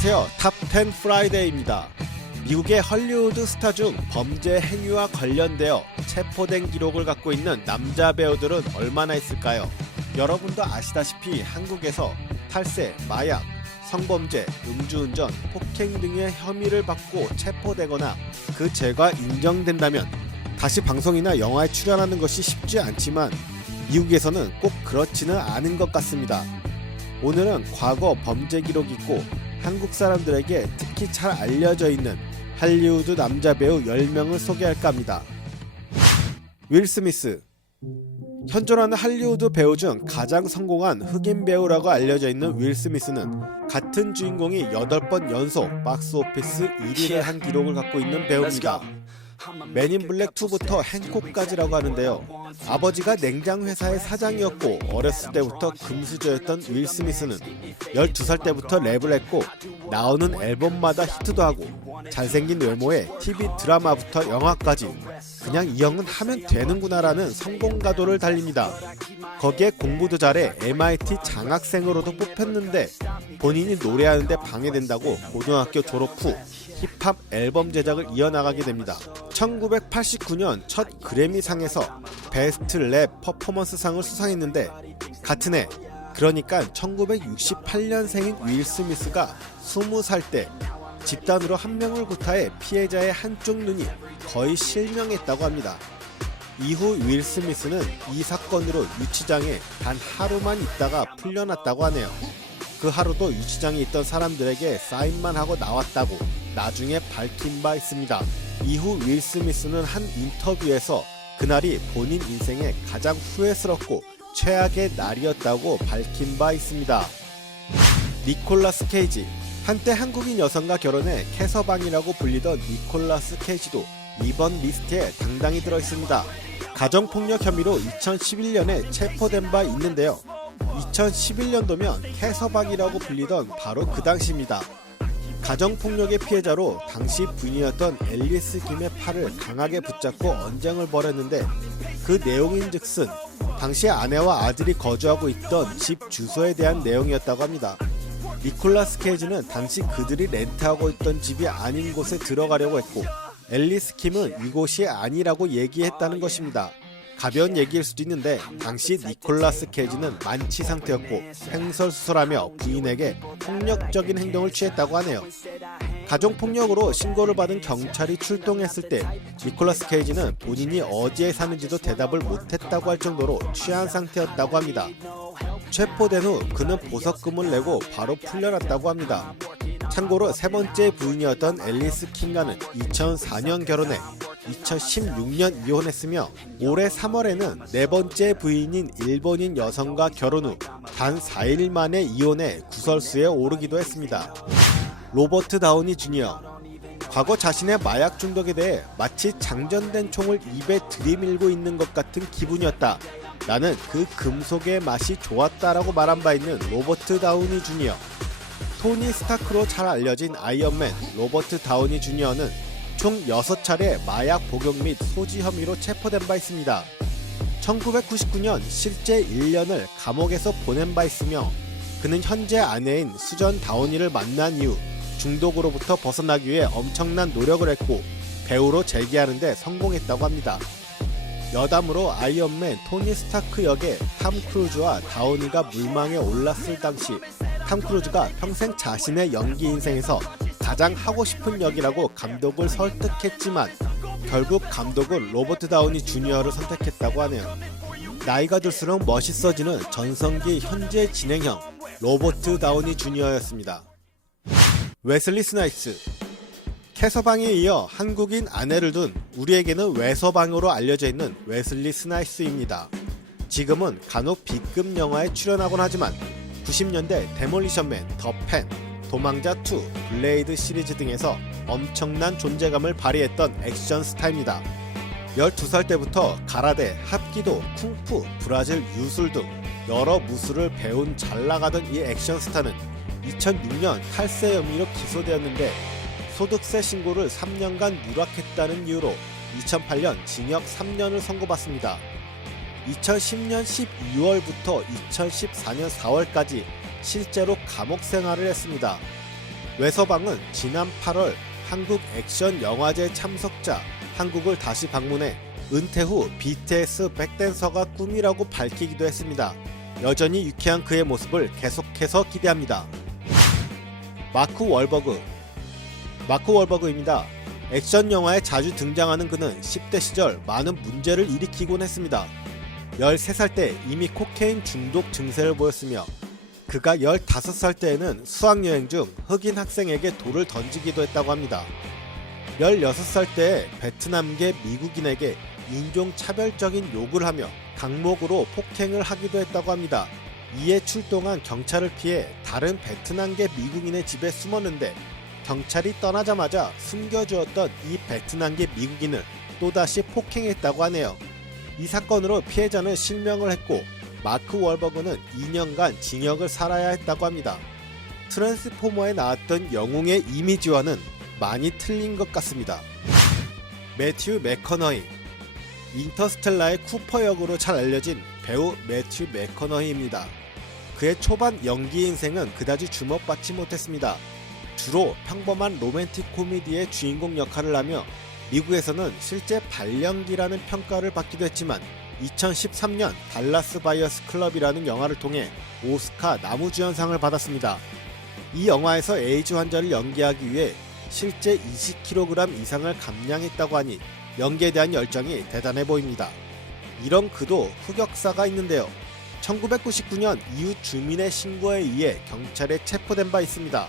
안녕하세요. 탑10 프라이데이입니다. 미국의 헐리우드 스타 중 범죄 행위와 관련되어 체포된 기록을 갖고 있는 남자 배우들은 얼마나 있을까요? 여러분도 아시다시피 한국에서 탈세, 마약, 성범죄, 음주운전, 폭행 등의 혐의를 받고 체포되거나 그 죄가 인정된다면 다시 방송이나 영화에 출연하는 것이 쉽지 않지만 미국에서는 꼭 그렇지는 않은 것 같습니다. 오늘은 과거 범죄 기록이 있고 한국 사람들에게 특히 잘 알려져 있는 할리우드 남자 배우 10명을 소개할까 합니다. 윌 스미스. 현존하는 할리우드 배우 중 가장 성공한 흑인 배우라고 알려져 있는 윌 스미스는 같은 주인공이 8번 연속 박스오피스 1위를 한 기록을 갖고 있는 배우입니다. 맨인 블랙 2부터 행콕까지라고 하는데요. 아버지가 냉장 회사의 사장이었고 어렸을 때부터 금수저였던 윌 스미스는 12살 때부터 랩을 했고 나오는 앨범마다 히트도 하고 잘생긴 외모에 TV 드라마부터 영화까지 그냥 이 형은 하면 되는구나라는 성공가도를 달립니다. 거기에 공부도 잘해 MIT 장학생으로도 뽑혔는데 본인이 노래하는데 방해된다고 고등학교 졸업 후 힙합 앨범 제작을 이어나가게 됩니다. 1989년 첫 그래미상에서 베스트 랩 퍼포먼스 상을 수상했는데 같은 해, 그러니까 1968년생인 윌 스미스가 20살 때 집단으로 한 명을 구타해 피해자의 한쪽 눈이 거의 실명했다고 합니다. 이후 윌 스미스는 이 사건으로 유치장에 단 하루만 있다가 풀려났다고 하네요. 그 하루도 유치장에 있던 사람들에게 사인만 하고 나왔다고 나중에 밝힌 바 있습니다. 이후 윌 스미스는 한 인터뷰에서 그날이 본인 인생에 가장 후회스럽고 최악의 날이었다고 밝힌 바 있습니다. 니콜라스 케이지. 한때 한국인 여성과 결혼해 캐서방이라고 불리던 니콜라스 케이지도 이번 리스트에 당당히 들어있습니다. 가정폭력 혐의로 2011년에 체포된 바 있는데요. 2011년도면 캐서방이라고 불리던 바로 그 당시입니다. 가정폭력의 피해자로 당시 부인이었던 앨리스 김의 팔을 강하게 붙잡고 언쟁을 벌였는데 그 내용인즉슨 당시 아내와 아들이 거주하고 있던 집 주소에 대한 내용이었다고 합니다. 니콜라스 케이지는 당시 그들이 렌트하고 있던 집이 아닌 곳에 들어가려고 했고 앨리스 킴은 이곳이 아니라고 얘기했다는 것입니다. 가벼운 얘기일 수도 있는데 당시 니콜라스 케이지는 만취 상태였고 횡설수설하며 부인에게 폭력적인 행동을 취했다고 하네요. 가정폭력으로 신고를 받은 경찰이 출동했을 때 니콜라스 케이지는 본인이 어디에 사는지도 대답을 못했다고 할 정도로 취한 상태였다고 합니다. 체포된 후 그는 보석금을 내고 바로 풀려났다고 합니다. 참고로 세 번째 부인이었던 앨리스 킹과는 2004년 결혼해 2016년 이혼했으며 올해 3월에는 네 번째 부인인 일본인 여성과 결혼 후 단 4일 만에 이혼해 구설수에 오르기도 했습니다. 로버트 다우니 주니어. 과거 자신의 마약 중독에 대해 마치 장전된 총을 입에 들이밀고 있는 것 같은 기분이었다. 나는 그 금속의 맛이 좋았다라고 말한 바 있는 로버트 다우니 주니어. 토니 스타크로 잘 알려진 아이언맨 로버트 다우니 주니어는 총 6차례 마약 복용 및 소지 혐의로 체포된 바 있습니다. 1999년 실제 1년을 감옥에서 보낸 바 있으며 그는 현재 아내인 수전 다우니를 만난 이후 중독으로부터 벗어나기 위해 엄청난 노력을 했고 배우로 재기하는 데 성공했다고 합니다. 여담으로 아이언맨 토니 스타크 역의 탐 크루즈와 다우니가 물망에 올랐을 당시 탐 크루즈가 평생 자신의 연기 인생에서 가장 하고 싶은 역이라고 감독을 설득했지만 결국 감독은 로버트 다우니 주니어를 선택했다고 하네요. 나이가 들수록 멋있어지는 전성기 현재 진행형 로버트 다우니 주니어였습니다. 웨슬리 스나이스. 캐서방에 이어 한국인 아내를 둔 우리에게는 외서방으로 알려져 있는 웨슬리 스나이스입니다. 지금은 간혹 B급 영화에 출연하곤 하지만 90년대 데몰리션맨, 더 펜, 도망자2, 블레이드 시리즈 등에서 엄청난 존재감을 발휘했던 액션 스타입니다. 12살 때부터 가라데, 합기도, 쿵푸, 브라질 유술 등 여러 무술을 배운 잘나가던 이 액션 스타는 2006년 탈세 혐의로 기소되었는데 소득세 신고를 3년간 누락했다는 이유로 2008년 징역 3년을 선고받습니다. 2010년 12월부터 2014년 4월까지 실제로 감옥 생활을 했습니다. 외서방은 지난 8월 한국 액션 영화제 참석자 한국을 다시 방문해 은퇴 후 BTS 백댄서가 꿈이라고 밝히기도 했습니다. 여전히 유쾌한 그의 모습을 계속해서 기대합니다. 마크 월버그입니다. 액션 영화에 자주 등장하는 그는 10대 시절 많은 문제를 일으키곤 했습니다. 13살 때 이미 코케인 중독 증세를 보였으며 그가 15살 때에는 수학여행 중 흑인 학생에게 돌을 던지기도 했다고 합니다. 16살 때에 베트남계 미국인에게 인종차별적인 욕을 하며 강목으로 폭행을 하기도 했다고 합니다. 이에 출동한 경찰을 피해 다른 베트남계 미국인의 집에 숨었는데 경찰이 떠나자마자 숨겨주었던 이 베트남계 미국인을 또다시 폭행했다고 하네요. 이 사건으로 피해자는 실명을 했고 마크 월버그는 2년간 징역을 살아야 했다고 합니다. 트랜스포머에 나왔던 영웅의 이미지와는 많이 틀린 것 같습니다. 매튜 맥커너히. 인터스텔라의 쿠퍼 역으로 잘 알려진 배우 매튜 맥커너히입니다. 그의 초반 연기 인생은 그다지 주목받지 못했습니다. 주로 평범한 로맨틱 코미디의 주인공 역할을 하며 미국에서는 실제 발연기라는 평가를 받기도 했지만 2013년 달라스 바이어스 클럽이라는 영화를 통해 오스카 남우주연상을 받았습니다. 이 영화에서 에이즈 환자를 연기하기 위해 실제 20kg 이상을 감량했다고 하니 연기에 대한 열정이 대단해 보입니다. 이런 그도 흑역사가 있는데요. 1999년 이웃 주민의 신고에 의해 경찰에 체포된 바 있습니다.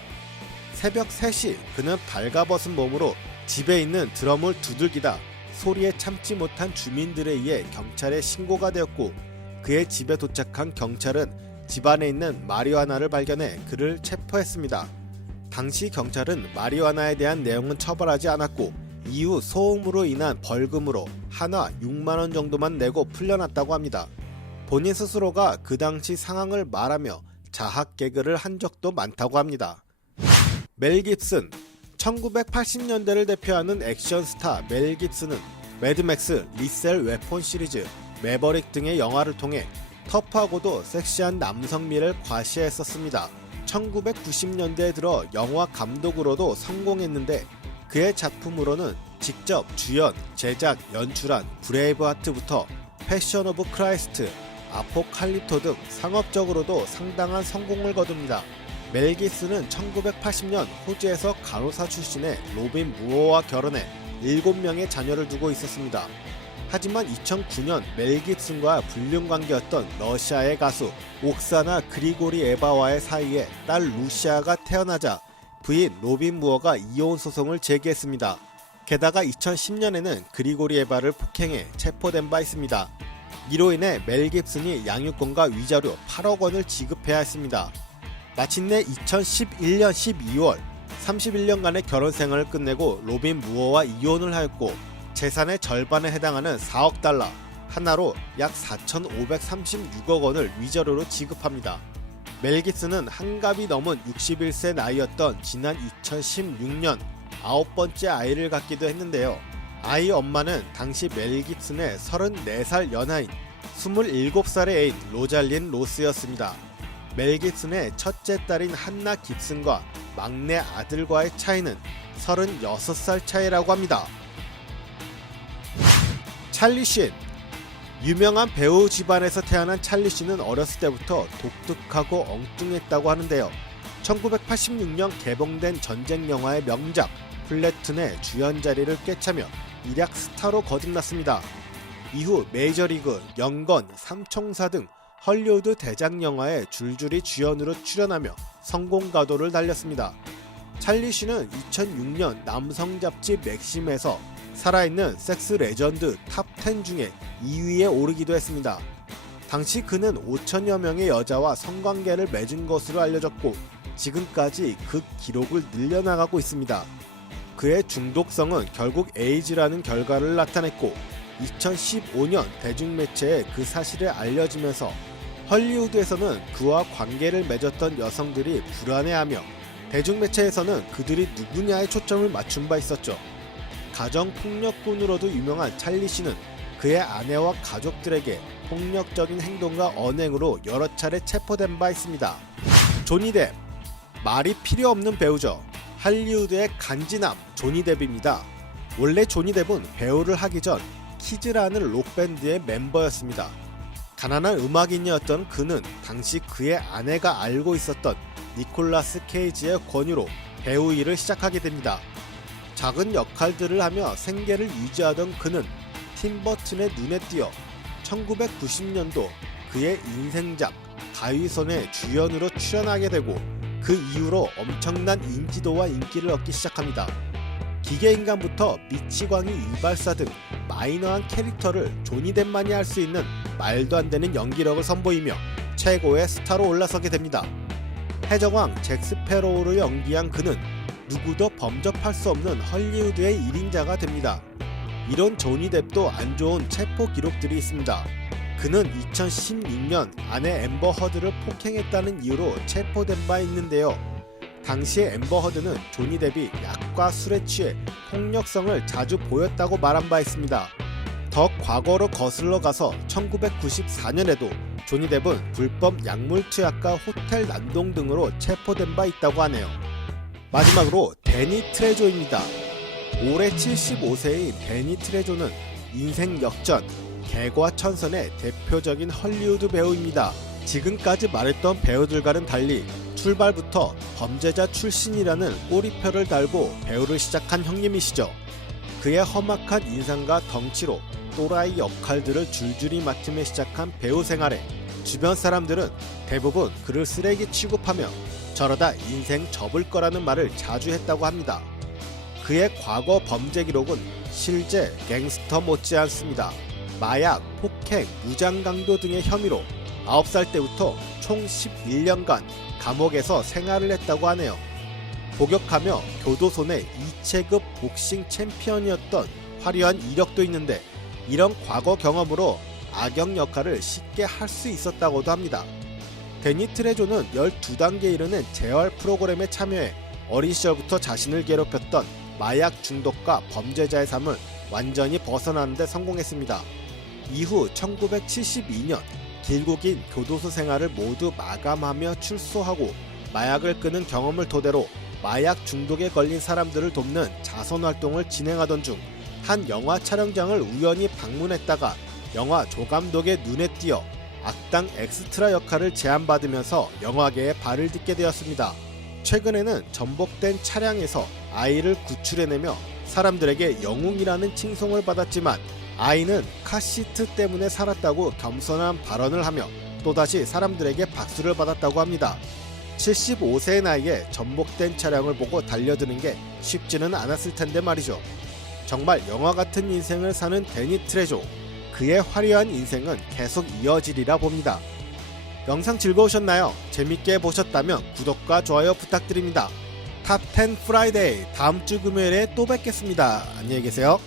새벽 3시 그는 발가벗은 몸으로 집에 있는 드럼을 두들기다 소리에 참지 못한 주민들에 의해 경찰에 신고가 되었고 그의 집에 도착한 경찰은 집안에 있는 마리화나를 발견해 그를 체포했습니다. 당시 경찰은 마리화나에 대한 내용은 처벌하지 않았고 이후 소음으로 인한 벌금으로 한화 6만원 정도만 내고 풀려났다고 합니다. 본인 스스로가 그 당시 상황을 말하며 자학 개그를 한 적도 많다고 합니다. 멜 깁슨. 1980년대를 대표하는 액션 스타 멜 깁슨은 매드맥스, 리셀 웨폰 시리즈, 매버릭 등의 영화를 통해 터프하고도 섹시한 남성미를 과시했었습니다. 1990년대에 들어 영화 감독으로도 성공했는데 그의 작품으로는 직접 주연, 제작, 연출한 브레이브하트부터 패션 오브 크라이스트, 아포칼립토 등 상업적으로도 상당한 성공을 거둡니다. 멜 깁슨은 1980년 호주에서 간호사 출신의 로빈 무어와 결혼해 7명의 자녀를 두고 있었습니다. 하지만 2009년 멜 깁슨과 불륜관계였던 러시아의 가수 옥사나 그리고리 에바와의 사이에 딸 루시아가 태어나자 부인 로빈 무어가 이혼 소송을 제기했습니다. 게다가 2010년에는 그리고리 에바를 폭행해 체포된 바 있습니다. 이로 인해 멜 깁슨이 양육권과 위자료 8억 원을 지급해야 했습니다. 마침내 2011년 12월 31년간의 결혼 생활을 끝내고 로빈 무어와 이혼을 하였고 재산의 절반에 해당하는 4억 달러, 하나로 약 4,536억 원을 위자료로 지급합니다. 멜 깁슨은 한갑이 넘은 61세 나이였던 지난 2016년 9번째 아이를 갖기도 했는데요. 아이 엄마는 당시 멜 깁슨의 34살 연하인 27살의 애인 로잘린 로스였습니다. 멜 깁슨의 첫째 딸인 한나 깁슨과 막내 아들과의 차이는 36살 차이라고 합니다. 찰리 신. 유명한 배우 집안에서 태어난 찰리 씬은 어렸을 때부터 독특하고 엉뚱했다고 하는데요. 1986년 개봉된 전쟁 영화의 명작 플래툰의 주연 자리를 꿰차며 일약 스타로 거듭났습니다. 이후 메이저리그, 영건, 삼총사 등 헐리우드 대작 영화에 줄줄이 주연으로 출연하며 성공 가도를 달렸습니다. 찰리 씬은 2006년 남성 잡지 맥심에서 살아있는 섹스 레전드 탑10 중에 2위에 오르기도 했습니다. 당시 그는 5천여 명의 여자와 성관계를 맺은 것으로 알려졌고 지금까지 그 기록을 늘려나가고 있습니다. 그의 중독성은 결국 에이즈라는 결과를 나타냈고 2015년 대중매체에 그 사실을 알려지면서 헐리우드에서는 그와 관계를 맺었던 여성들이 불안해하며 대중매체에서는 그들이 누구냐에 초점을 맞춘 바 있었죠. 가정폭력꾼으로도 유명한 찰리 씬은 그의 아내와 가족들에게 폭력적인 행동과 언행으로 여러 차례 체포된 바 있습니다. 조니 뎁. 말이 필요 없는 배우죠. 할리우드의 간지남 조니 뎁입니다. 원래 조니 뎁은 배우를 하기 전 키즈라는 록밴드의 멤버였습니다. 가난한 음악인이었던 그는 당시 그의 아내가 알고 있었던 니콜라스 케이지의 권유로 배우 일을 시작하게 됩니다. 작은 역할들을 하며 생계를 유지하던 그는 팀 버튼의 눈에 띄어 1990년도 그의 인생작 가위손의 주연으로 출연하게 되고 그 이후로 엄청난 인지도와 인기를 얻기 시작합니다. 기계인간부터 미치광이 이발사 등 마이너한 캐릭터를 조니 뎁만이 할 수 있는 말도 안 되는 연기력을 선보이며 최고의 스타로 올라서게 됩니다. 해적왕 잭 스패로우를 연기한 그는 누구도 범접할 수 없는 헐리우드의 1인자가 됩니다. 이런 조니 뎁도 안 좋은 체포 기록들이 있습니다. 그는 2016년 아내 앰버 허드를 폭행했다는 이유로 체포된 바 있는데요. 당시에 앰버 허드는 조니 뎁이 약과 술에 취해 폭력성을 자주 보였다고 말한 바 있습니다. 더 과거로 거슬러 가서 1994년에도 조니 뎁은 불법 약물 투약과 호텔 난동 등으로 체포된 바 있다고 하네요. 마지막으로 데니 트레조입니다. 올해 75세인 데니 트레조는 인생 역전, 개과천선의 대표적인 헐리우드 배우입니다. 지금까지 말했던 배우들과는 달리 출발부터 범죄자 출신이라는 꼬리표를 달고 배우를 시작한 형님이시죠. 그의 험악한 인상과 덩치로 또라이 역할들을 줄줄이 맡으며 시작한 배우 생활에 주변 사람들은 대부분 그를 쓰레기 취급하며 저러다 인생 접을 거라는 말을 자주 했다고 합니다. 그의 과거 범죄 기록은 실제 갱스터 못지않습니다. 마약, 폭행, 무장강도 등의 혐의로 9살 때부터 총 11년간 감옥에서 생활을 했다고 하네요. 복역하며 교도소 내 2체급 복싱 챔피언이었던 화려한 이력도 있는데 이런 과거 경험으로 악역 역할을 쉽게 할 수 있었다고도 합니다. 데니 트레조는 12단계에 이르는 재활 프로그램에 참여해 어린 시절부터 자신을 괴롭혔던 마약 중독과 범죄자의 삶을 완전히 벗어나는 데 성공했습니다. 이후 1972년 길고 긴 교도소 생활을 모두 마감하며 출소하고 마약을 끄는 경험을 토대로 마약 중독에 걸린 사람들을 돕는 자선활동을 진행하던 중 한 영화 촬영장을 우연히 방문했다가 영화 조감독의 눈에 띄어 악당 엑스트라 역할을 제안받으면서 영화계에 발을 딛게 되었습니다. 최근에는 전복된 차량에서 아이를 구출해내며 사람들에게 영웅이라는 칭송을 받았지만 아이는 카시트 때문에 살았다고 겸손한 발언을 하며 또다시 사람들에게 박수를 받았다고 합니다. 75세의 나이에 전복된 차량을 보고 달려드는 게 쉽지는 않았을 텐데 말이죠. 정말 영화 같은 인생을 사는 데니 트레조, 그의 화려한 인생은 계속 이어지리라 봅니다. 영상 즐거우셨나요? 재밌게 보셨다면 구독과 좋아요 부탁드립니다. 탑10 프라이데이 다음주 금요일에 또 뵙겠습니다. 안녕히 계세요.